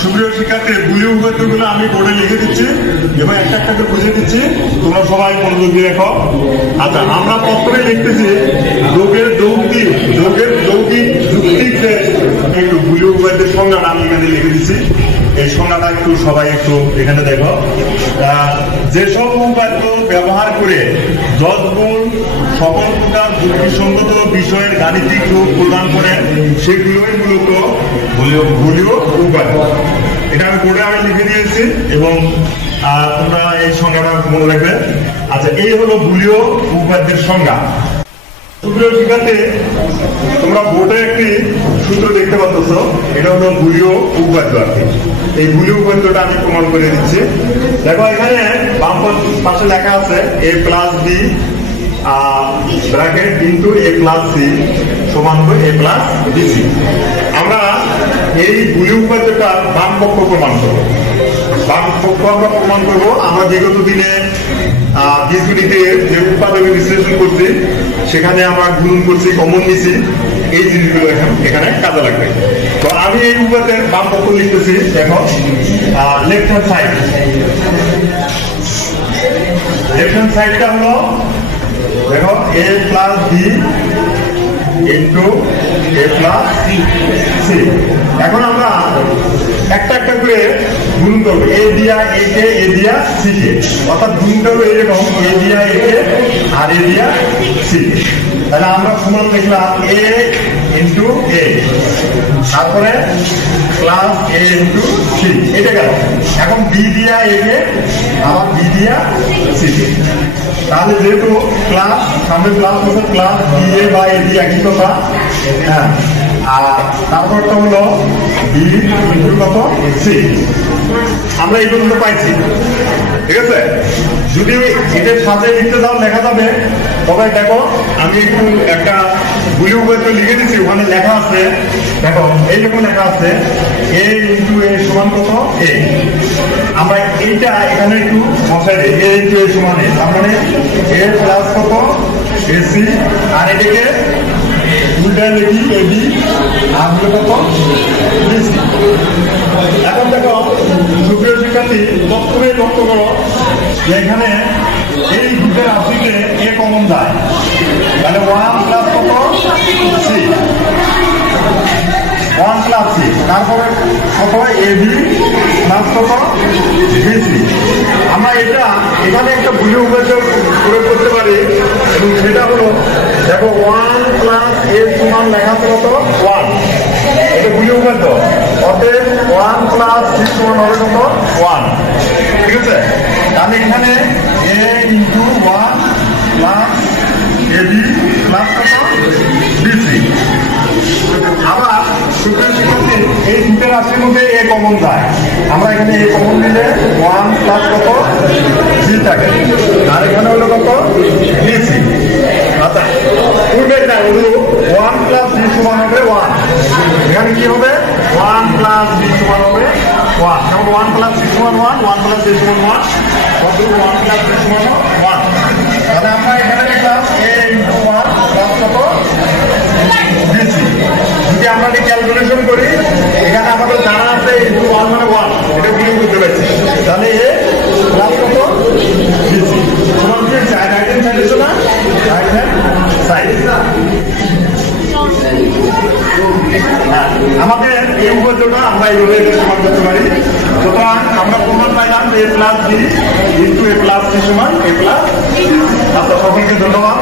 সুপ্রিয় শিক্ষার্থী, বুলিয় উপপাদ্যগুলো আমি বোর্ডে লিখে দিচ্ছি এবং একটা একটা করে বুঝিয়ে দিচ্ছি, তোমরা সবাই মনোযোগ দিয়ে দেখো। আচ্ছা, আমরা প্রথমে লিখতেছি যোগের যৌক্তিক যুক্তিক যে একটু বুলিয় উপপাদ্যের সংজ্ঞাটা আমি এখানে লিখে দিচ্ছি। এই সংজ্ঞাটা একটু সবাই একটু এখানে দেখো। যেসব উপপাদ্য ব্যবহার করে যতগুণ সকল প্রকার যুক্তিসঙ্গত বিষয়ের গাণিতিক রূপ প্রদান করে সেগুলোই মূলত বুলিয় উপপাদ্য। এটা আমি বোর্ডে লিখে দিয়েছি এবং তোমরা এই সংজ্ঞাটা মনে রাখবে। আচ্ছা, এই হলো বুলিয় উপপাদ্যের সংজ্ঞা। সুপ্রিয় শিক্ষার্থী, তোমরা বোর্ডে একটি সূত্র দেখতে পাচ্ছ, এটা হলো বুলিয় উপপাদ্য। আর কি এই বুলিয় উপপাদ্যটা আমি প্রমাণ করে দিচ্ছি। দেখো, এখানে বাম পাশে লেখা আছে a plus B bracket into a plus C সমান a প্লাস বিসি। আমরা এই বুলিয় উপপাদ্যটা বাম পক্ষ প্রমাণ করবো। বাম পক্ষ আমরা প্রমাণ করবো। আমরা বিগত দিনে বীজগণিতে যে উৎপাদকে বিশ্লেষণ করছি, সেখানে আমরা গুণ করছি, কমন নিছি, এই জিনিসগুলো এখানে কাজে লাগবে। তো আমি এই উপপাদ্যের বাম পক্ষ লিখতেছি। দেখো, left hand side. Left hand সাইডটা হলো, দেখো, a plus B into a plus C. এখন আমরা একটা একটা করে গুণ করবো, এ দিয়া এ কে, এ দিয়া সি কে। অর্থাৎ গুণটা হলো এরকম, এ দিয়া এ কে আর এ দিয়া সি। তাহলে আমরা সমান লিখলাম এ ইন্টু এ, তারপরে প্লাস এ ইন্টু সি। এটা গেল। এখন বি দিয়া এ কে আবার বি দিয়া সি কে। তাহলে যেহেতু প্লাস সামনে প্লাস হচ্ছে, প্লাস বি এ বা এ বি একই কথা। হ্যাঁ, আর তারপরটা হলো বি ইন্টু কত সি। আমরা এই পর্যন্ত পাইছি, ঠিক আছে। যদি এটার সাথে লিখতে যাও লেখা যাবে, তবে দেখো আমি একটু একটা বুলিয় উপপাদ্য লিখে দিচ্ছি। ওখানে লেখা আছে, দেখো এইরকম লেখা আছে এ ইন্টু এ সমান কত এ। আমরা এইটা এখানে একটু বসাই দিই, এ ইন্টু এ সমান এ। তার মানে এ প্লাস কত এসি, আর এটাকে দুইটাই লিখি এ বি, আর হলো কত বিসি। এখন দেখো সুপ্রিয় শিক্ষার্থী, প্রথমে লক্ষ্য করো যে এখানে এই দুটো রাশিতে এ কমন যায়। তাহলে 1 প্লাস কত সি, 1 প্লাস সি, তারপরে কত এ বি প্লাস কত বিসি। আমরা এটা এখানে একটা বুলিয় উপপাদ্য প্রয়োগ করতে পারি এবং সেটা হলো, দেখো 1 প্লাস এ সমান লেখা কত 1, এটা বুলিয় উপপাদ্য। অতএব 1 প্লাস সি সমান হবে কত 1, ঠিক আছে। তাহলে এখানে এ into 1 plus A B plus কত বিসি। আবার সুপ্রিয় শিক্ষার্থী, এই দুটো রাশির মধ্যে এ কমন যায়। আমরা এখানে এ কমন নিলে 1 প্লাস কত সি থাকে, আর এখানে হলো কত বিসি। আচ্ছা, পূর্বেরটা হলো 1 প্লাস বি সমান হবে 1। এখানে কি হবে 1 প্লাস বি সমান হবে 1। যেমন 1 প্লাস সি সমান 1, 1 প্লাস বি সমান 1, অথবা 1 প্লাস বি সমান 1। তাহলে আমরা এখানে লিখলাম এ ইন্টু 1 প্লাস কত বিসি। যদি আমরা ক্যালকুলেশন করি, এখানে আমাদের জানা আছে ইন্টু 1 মানে 1, এটা বুঝে বুঝতে পারছি। তাহলে এ প্লাস কত বিসি সমান কি রাইট হ্যান্ড সাইড এসো না, রাইট হ্যান্ড সাইড। আমাদের এই উপপাদ্যটা আমরা এইভাবে প্রমাণ করতে পারি। সুতরাং আমরা প্রমাণ পাইলাম এ প্লাস বি ইন্টু এ প্লাস সি সমান এ প্লাস। আচ্ছা, সকলকে ধন্যবাদ।